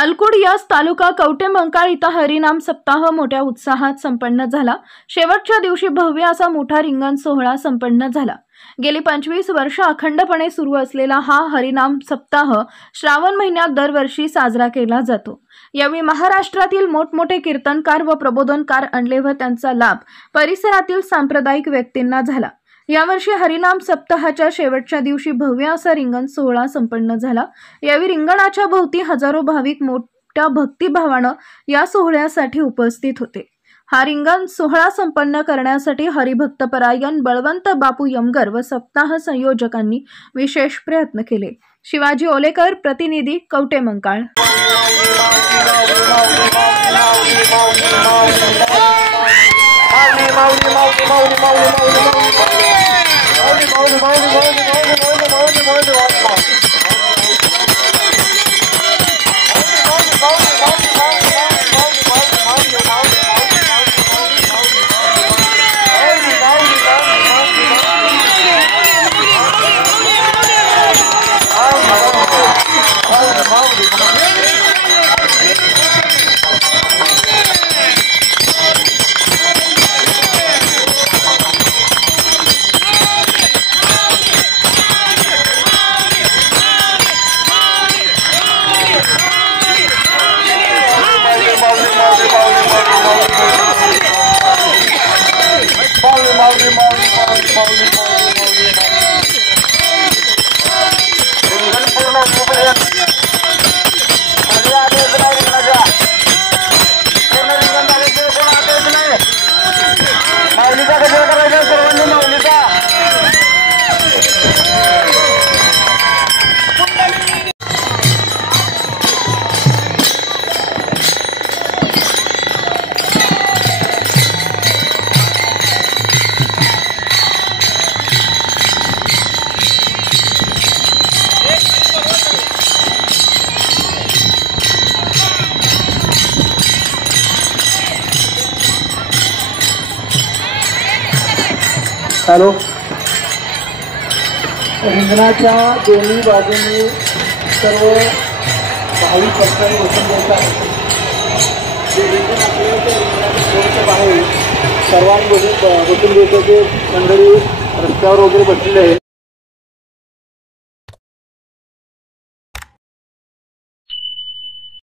अलकुड यास तालुका कवटेमंकाळ इथं हरिनाम सप्ताह मोठ्या उत्साहात संपन्न झाला। शेवटच्या दिवशी भव्य असा मोठा रिंगण सोहळा संपन्न झाला। गेली 25 वर्ष अखंडपणे सुरू असलेला हा हरिनाम सप्ताह श्रावण महिन्यात दरवर्षी साजरा केला जातो। यावेळी महाराष्ट्रातील मोठमोठे कीर्तनकार व प्रबोधनकार आणले व त्यांचा लाभ परिसरातील सांप्रदायिक व्यक्तींना झाला। यावर्षी हरिनाम सप्ताहाच्या शेवटच्या दिवशी भव्य असा रिंगण सोहळा संपन्न झाला। यावेळी रिंगणाच्या भोवती हजारो भाविक मोठ्या भक्तिभावाने या सोहळ्यासाठी उपस्थित होते। हा रिंगण सोहळा संपन्न करण्यासाठी हरिभक्तपरायण बळवंत बापू यमगर व सप्ताह संयोजकांनी विशेष प्रयत्न केले। शिवाजी ओलेकर, प्रतिनिधी, कवटेमंकाळ। हॅलो, रिंगणाच्या दोन्ही बाजूंनी सर्व भाविक भक्तांनी बसून द्यायचं आहे। जे रिंगण आपल्याला रिंगणाच्या बाहेर सर्वांनी बसून द्यायचं। ते मंडळी रस्त्यावर वगैरे बसलेले आहे।